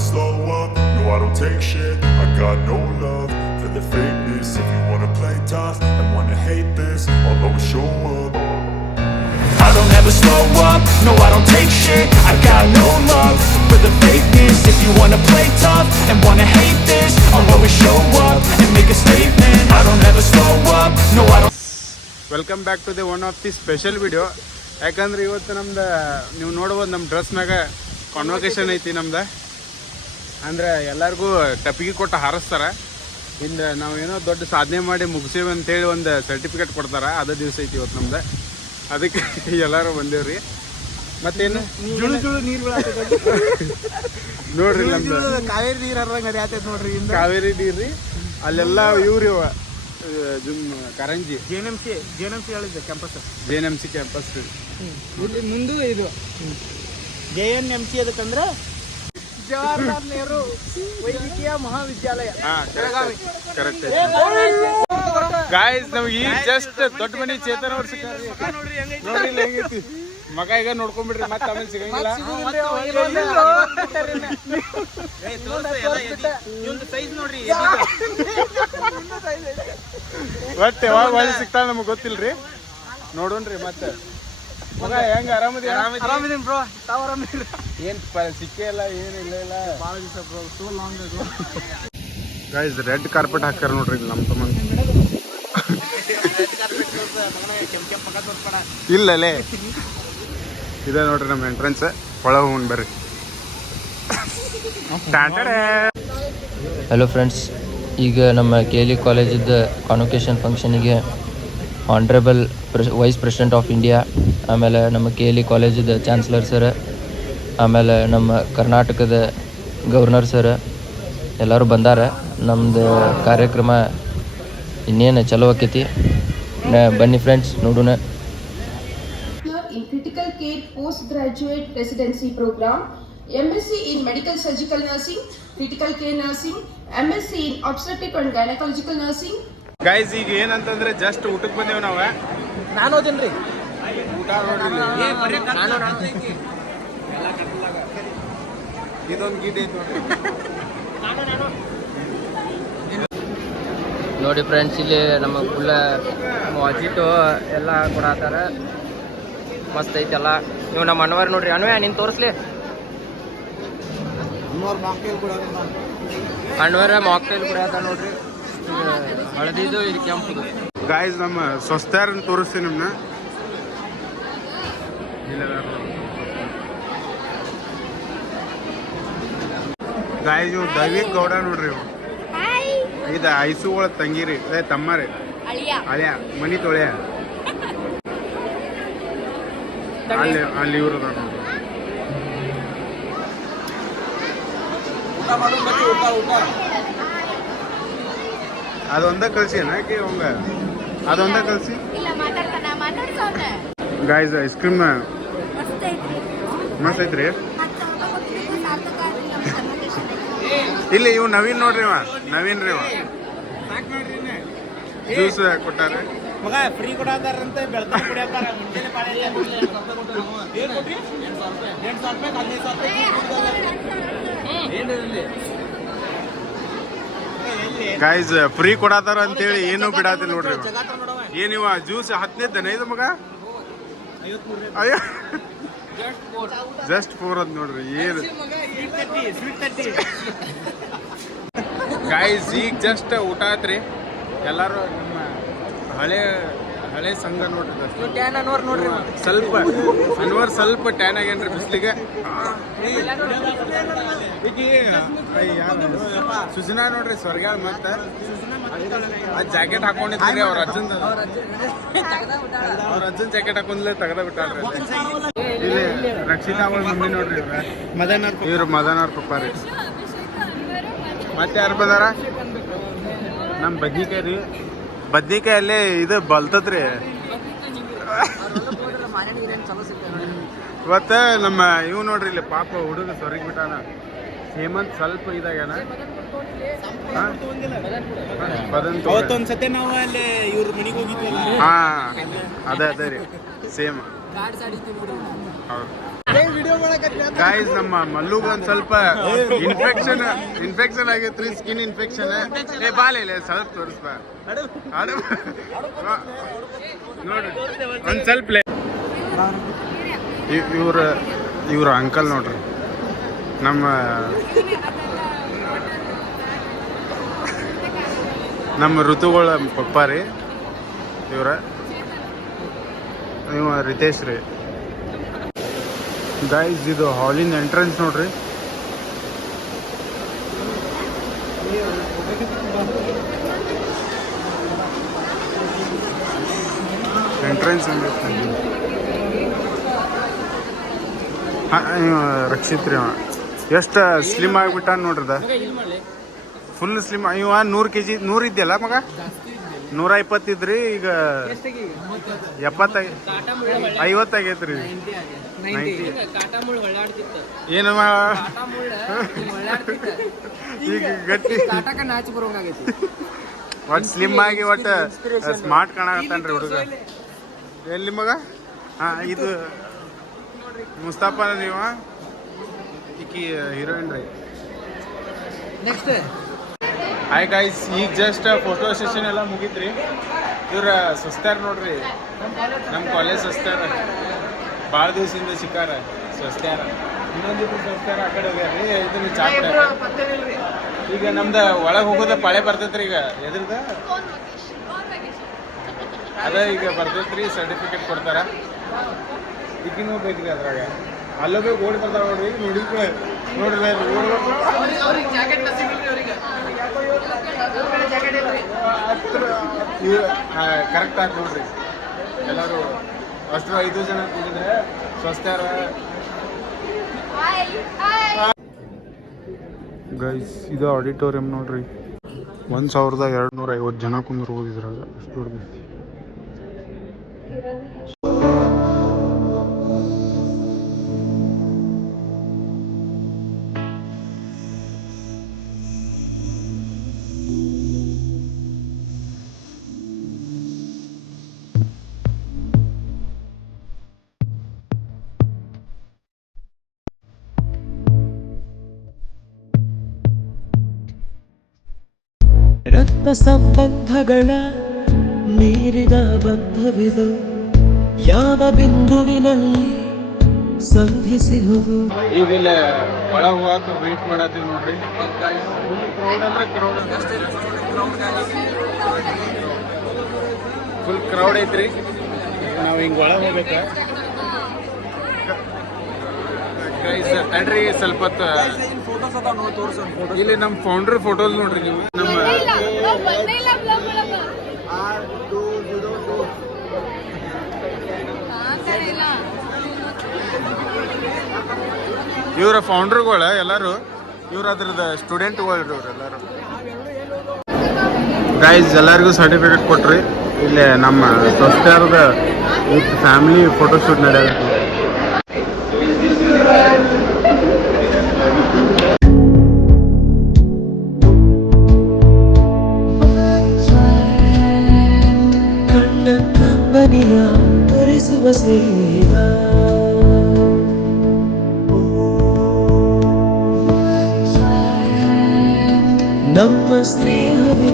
slow up, no I don't take shit. I got no love for the fakeness. If you wanna play tough and wanna hate this, I'll always show up. I don't ever slow up, no I don't take shit. I got no love for the fakeness. If you wanna play tough and wanna hate this, I'll always show up and make a statement. I don't ever slow up, no I don't. Welcome back to the one of the special video. ಯಾಕಂದ್ರೆ ಇವತ್ತು ನಮ್ದು ನೀವು ನೋಡ್ಬೋದು ನಮ್ಮ dress ಮ್ಯಾಗ convocation ಐತಿ ನಮ್ದು. ಅಂದ್ರೆ ಎಲ್ಲರಿಗೂ ಟಪಿಗೆ ಕೊಟ್ಟು ಹಾರಿಸ್ತಾರೆ. ಇಂದ ನಾವೇನೋ ದೊಡ್ಡ ಸಾಧನೆ ಮಾಡಿ ಮುಗಿಸೇವಿ ಅಂತೇಳಿ ಒಂದು ಸರ್ಟಿಫಿಕೇಟ್ ಕೊಡ್ತಾರೆ. ಅದೇ ದಿವಸ ಐತಿ ಇವತ್ತು ನಮ್ದು. ಅದಕ್ಕೆ ಎಲ್ಲರೂ ಬಂದೇವ್ರಿ. ಮತ್ತೇನು ಜುಳು ಜುಳು ನೀರು ನೋಡ್ರಿ ನಮ್ದು ಕಾವೇರಿ ನೀರು ಹರಿದಂಗೆ ಆತೈತೆ ನೋಡ್ರಿ. ಕಾವೇರಿ ನೀರು ರೀ. ಅಲ್ಲೆಲ್ಲ ಇವ್ರಿ ಕಾರಂಜಿ JNMC ಹೇಳಿದ್ದೆ ಕ್ಯಾಂಪಸ್. JNMC ಕ್ಯಾಂಪಸ್ ಇಲ್ಲಿ ಮುಂದೆ ಇದು JNMC ಅದಕ್ಕಂದ್ರೆ ಜವಾಹರ್ಲಾಲ್ ನೆಹರು ವೈದ್ಯಕೀಯ ಮಹಾವಿದ್ಯಾಲಯ ಬೆಳಗಾವಿ. ಕರೆಕ್ಟ್. ಗಾಯ್ಸ್ ನಮ್ಗೆ ಈ ಜಸ್ಟ್ ದೊಡ್ಡ ಮನಿ ಚೇತನ ಅವ್ರು ಸಿಕ್ಕಾರಿ. ನೋಡ್ರಿ ಇಲ್ಲಿ ಹೆಂಗೈತಿ ಮಗ. ಈಗ ನೋಡ್ಕೊಂಡ್ಬಿಡ್ರಿ ಮತ್ತೆ ಆಮೇಲೆ ಸಿಗಂಗಿಲ್ಲ. ಒಟ್ಟು ಯಾವಾಗ ಬಾಳಿ ಸಿಗ್ತಾವ ನಮಗ್ ಗೊತ್ತಿಲ್ರಿ. ನೋಡೋಣ್ರಿ ಮತ್ತೆ. ಮಗ ಹೆಂಗ ಆರಾಮಿದೀನಿ ಬ್ರೋ. ತಾವ್ ಆರಾಮಿದ್ರಿ? ಏನ್ ಸಿಕ್ಕೇ ಇಲ್ಲ, ಏನಿಲ್ಲ ಇಲ್ಲ. ಭಾಳ ದಿವಸ ಬ್ರೋ, ಸೋ ಲಾಂಗ್ ಆಗೋ. ಗೈಸ್ ರೆಡ್ ಕಾರ್ಪೆಟ್ ಹಾಕ್ಯಾರ ನೋಡ್ರಿ ಇಲ್ಲಿ ನಮ್ಮ ತಮ್ಮ. ಇಲ್ಲಲೇ ಇದೆ ನೋಡ್ರಿ ನಮ್ಮ ಎಂಟ್ರೆನ್ಸ್. ಒಳಗೆ ಹೋಗೋಣ ಬರ್ರಿ. ಹಲೋ ಫ್ರೆಂಡ್ಸ್, ಈಗ ನಮ್ಮ KLE ಕಾಲೇಜಿದ್ದು ಕಾನ್ವೊಕೇಶನ್ ಫಂಕ್ಷನಿಗೆ ಆನ್ರೇಬಲ್ ವೈಸ್ ಪ್ರೆಸಿಡೆಂಟ್ ಆಫ್ ಇಂಡಿಯಾ, ಆಮೇಲೆ ನಮ್ಮ KLE ಕಾಲೇಜಿದ್ದು ಚಾನ್ಸಲರ್ ಸರ್, ಆಮೇಲೆ ನಮ್ಮ ಕರ್ನಾಟಕದ ಗವರ್ನರ್ ಸರ್ ಎಲ್ಲರೂ ಬಂದಾರ. ನಮ್ಮದು ಕಾರ್ಯಕ್ರಮ ಇನ್ನೇನು ಚಲೋ ಆಕೈತಿ. ಬನ್ನಿ ಫ್ರೆಂಡ್ಸ್ ನೋಡೋಣ. In critical care postgraduate residency program, MSc in medical surgical nursing, critical care nursing, MSc in obstetric and gynecological nursing. Guys ಈಗ ಏನಂತಂದ್ರೆ ಜಸ್ಟ್ ಊಟಕ್ಕೆ ಬಂದೇವ್ ನಾವ. ನಾನು ಓದಿನ್ರಿ ಊಟ ನೋಡ್ರಿ. ಇದೊಂದು ಗೀಟ್ ಐತಿ ನೋಡಿ ಫ್ರೆಂಡ್ಸ್, ಇಲ್ಲಿ ನಮ್ಮ ಫುಲ್ಲ ವಾಜಿಟು ಎಲ್ಲ ಕೊಡತ್ತಾರ. ಮಸ್ತ್ ಐತೆಲ್ಲ. ನೀವು ನಮ್ಮ ಅಣ್ಣವಾರ ನೋಡ್ರಿ. ಅಣ್ಣ ನೀನು ತೋರಿಸ್ಲಿ. ಅಣ್ಣವಾರ ಮಾಕ್ಟೈಲ್ ಕೊಡತ್ತ ನೋಡ್ರಿ. ಹಳದಿದು ಇದು ಕೆಂಪುದು. ಗಾಯ್ಸ್ ನಮ್ಮ ಸ್ವಸ್ಥರನ್ನ ತೋರಿಸ್ತೀನಿ ನಿಮ್ಮನ್ನ. ಗಾಯ್ಸ್ ಇವ್ ದೈವಿಕ್ ಗೌಡ ನೋಡ್ರಿ. ಇವು ಇದು ಐಸು ಒಳಗೆ ತಂಗಿರಿ, ತಮ್ಮರಿ ಅಳಿಯ ಮನಿ ತೊಳೆಯ. ಅಲ್ಲಿ ಇವ್ರು ಅದ ನೋಡ್ರಿ. ಅದೊಂದ ಕಳ್ಸಿ ಏನಾಕಿ ಅವಂಗ ಅದೊಂದ ಕಳ್ಸಿ. ಗಾಯ್ಸ್ ಐಸ್ ಕ್ರೀಮ್ ಮಸ್ತ್ ಐತ್ರಿ. ಇಲ್ಲ ಇವ್ ನವೀನ್ ನೋಡ್ರಿ. ನವೀನ್ ರೀ ಜ್ಯೂಸ್ ಕೊಟ್ಟಾರ. ಮಗ ಫ್ರೀ ಕೊಡತಾರಂತ ಬೆಳ್ತಾರ ಕುಡಿಯತ್ತಾರ. ಮುಂಜಾನೆ ಪಾಳೆ ಏನು ಕೊಟ್ರಿ? 8,000 ಗಾಯ್ಸ್ ಫ್ರೀ ಕೊಡತಾರ ಅಂತೇಳಿ ಏನು ಬಿಡಾತಿಲ್ಲ ನೋಡ್ರಿ. ಏನಿವ ಜ್ಯೂಸ್ 10ನೇದನ ಇದು ಮಗ? ಅಯ್ಯ ಜಸ್ಟ್ 4 ಅಂತ ನೋಡ್ರಿ. ಏನು ಗಾಯ್ಸ್ ಈಗ ಜಸ್ಟ್ ಊಟ ಆತ್ರಿ. ಎಲ್ಲಾರು ನಮ್ಮ ಹಳೆ ಸಂಘ ನೋಡ್ರಿ. ಸ್ವಲ್ಪ ಅನ್ವರ್ ಸ್ವಲ್ಪ ಟ್ಯಾನ್ ಆಗ್ಯಾನ್ರಿ ಬಿಸ್ಲಿಗೆ. ಸುಜನಾ ನೋಡ್ರಿ ಸ್ವರ್ಗಾಳ. ಮತ್ತೆ ಆ ಜಾಕೆಟ್ ಹಾಕೊಂಡಿದ್ರಿ ಅವ್ರ ಅಜ್ಜನ್ ಜಾಕೆಟ್ ಹಾಕೊಂಡ್ಲೆ ತೆಗದ ಬಿಟ್ಟಾರ್ರಿ. ಇಲ್ಲಿ ರಕ್ಷಿತಾ ಅವಳ ಮಮ್ಮಿ ನೋಡ್ರಿ. ಇವ್ರು ಮದನ್ ಅವ್ರ ಪಪ್ಪ ರೀ. ಮತ್ತೆ ಯಾರು ಬಂದಾರ? ನಮ್ಮ ಬದ್ನಿಕಾಯಿ ರೀ. ಬದ್ನಿಕಾಯಲ್ಲಿ ಇದು ಬಲ್ತತ್ರಿ. ಇವತ್ತ ನಮ್ಮ ಇವ್ ನೋಡ್ರಿ ಇಲ್ಲಿ ಪಾಪ ಹುಡುಗ ಸೊರಗಿ ಬಿಟ್ಟಾನ. ಹೇಮಂತ್ ಸ್ವಲ್ಪ ಇದಾಗ್ಯಾನ. ಅವತ್ತೊಂದ್ಸತಿ ನಾವು ಅಲ್ಲಿ ಇವ್ರ ಮನೆಗೆ ಹೋಗಿದ್ವಲ್ಲ. ಹಾ ಅದೇ ರೀ ಸೇಮ್. ಹೌದು. ಗಾಯ್ಸ್ ನಮ್ಮ ಮಲ್ಲುಗ ಒಂದ್ ಸ್ವಲ್ಪ ಇನ್ಫೆಕ್ಷನ್ ಆಗೈತ್ರಿ, ಸ್ಕಿನ್ ಇನ್ಫೆಕ್ಷನ್. ಏ ಬಾಲೆ ಇಲ್ಲ ಸ್ವಲ್ಪ ತೋರಿಸ್ಬಾ ನೋಡ್ರಿ ಒಂದ್ ಸ್ವಲ್ಪ ಇವ್ರ ಅಂಕಲ್ ನೋಡ್ರಿ, ನಮ್ಮ ಋತುಗಳ ಪಪ್ಪ ರೀ ಇವ್ರ. ಇವ ರಿತೇಶ್ ರೀ. ಗೈಸ್ ಇದು ಹಾಲಿನ ಎಂಟ್ರೆನ್ಸ್ ನೋಡ್ರಿ. ಎಂಟ್ರೆನ್ಸ್ ರಕ್ಷಿತ್ ರೀ. ಅವ ಎಷ್ಟು ಸ್ಲಿಮ್ ಆಗಿಬಿಟ್ಟ ನೋಡ್ರದ, ಫುಲ್ ಸ್ಲಿಮ್. ಇವ 100 kg 100 ಇದ್ಯಲ್ಲ ಮಗ, 120 ಇದ್ರಿ, ಈಗ 50 ಆಗೈತ್ರಿ. ಏನ ಈಗ ಗಟ್ಟಿ ಒಟ್ಟು ಸ್ಲಿಮ್ ಆಗಿ ಒಟ್ಟು ಸ್ಮಾರ್ಟ್ ಕಾಣಕತ್ತಾನ್ರಿ ಹುಡುಗ. ಎಲ್ಲಿ ಮಗ? ಹಾಂ, ಇದು ಮುಸ್ತಾಫಾ ನೀವ, ಈಕಿ ಹೀರೋಯಿನ್ ರೀ. ನೆಕ್ಸ್ಟ್ ಹಾಯ್ ಗೈಸ್, ಈಗ ಜಸ್ಟ್ ಫೋಟೋ ಸೆಷನ್ ಎಲ್ಲ ಮುಗೀತ್ರಿ. ಇವ್ರ ಸ್ವಸ್ತಾರ ನೋಡ್ರಿ, ನಮ್ಮ ಕಾಲೇಜ್ ಸ್ವಸ್ತಾರ. ಭಾಳ ದಿವಸದಿಂದ ಸಿಕ್ಕಾರ ಸ್ವಸ್ತಾರ. ಇನ್ನೊಂದಿಬ್ರು ಸ್ವಸ್ತಾರ ಆ ಕಡೆ ಹೋಗ್ಯಾರ್ರಿ. ಇದನ್ನ ಚಾಪ್ಟರ್ ಈಗ ನಮ್ದು ಒಳಗೆ ಹೋಗೋದ ಪಾಳೆ ಬರ್ತೈತ್ರಿ. ಈಗ ಎದ್ರದ ಅದ ಈಗ ಬರ್ತೈತ್ರಿ, ಸರ್ಟಿಫಿಕೇಟ್ ಕೊಡ್ತಾರ. ಈಗಿನೂ ಬೇಕಿದೆ ಅದ್ರಾಗ. ಅಲ್ಲೋಬೇಕು ಓಡಿ ಬರ್ತಾವ ನೋಡ್ರಿ. ನೋಡ್ರಿ ಕರೆಕ್ಟ್ ಆಗಿ ನೋಡ್ರಿ. ಎಲ್ಲರೂ ಅಷ್ಟು 5 ಜನ ಕೂಡಿದ್ರೆ ಸ್ವಸ್ತಾರ. ಗೈಸ್ ಇದು ಆಡಿಟೋರಿಯಂ ನೋಡ್ರಿ. 1250 ಜನ ಕುಂದಿರ್ಬೋದು ಇದ್ರಾಗ. ಅಷ್ಟು ದೊಡ್ಡದೈತಿ. ರಕ್ತ ಸಂಬಂಧಗಳ ಮೀರಿದ ಬಂಧವಿದು ಯಾವ ಬಿಂದುವಿನಲ್ಲಿ ಸಂಧಿಸಿರುವುದು. ಈಗ ಇಲ್ಲಿ ಒಳಗೆ ಹೋಗಕ್ಕೆ ವೇಟ್ ಮಾಡತ್ತೀವಿ ನೋಡ್ರಿ. ಫುಲ್ ಕ್ರೌಡ್ ಐತ್ರಿ. ನಾವು ಹಿಂಗೆ ಒಳಗೆ ಹೋಗ್ಬೇಕ. ತಡ್ರಿ ಸ್ವಲ್ಪ ಇಲ್ಲಿ ನಮ್ಮ ಫೌಂಡರ್ ಫೋಟೋಸ್ ನೋಡ್ರಿ ನೀವು. ನಮ್ಮ ಇವರ ಫೌಂಡರ್ಗಳು ಎಲ್ಲರೂ, ಇವ್ರ ಅದ್ರದ್ದು ಸ್ಟೂಡೆಂಟ್ಗಳು ಇವ್ರು ಎಲ್ಲರೂ. ಗೈಸ್ ಎಲ್ಲರಿಗೂ ಸರ್ಟಿಫಿಕೇಟ್ ಕೊಟ್ರಿ. ಇಲ್ಲಿ ನಮ್ಮ ಸ್ವಸ್ಥರದ ವಿತ್ ಫ್ಯಾಮಿಲಿ ಫೋಟೋಶೂಟ್ ನಡೆಯುತ್ತೆ. ನಮ್ಮ ಸ್ನೇಹವೇ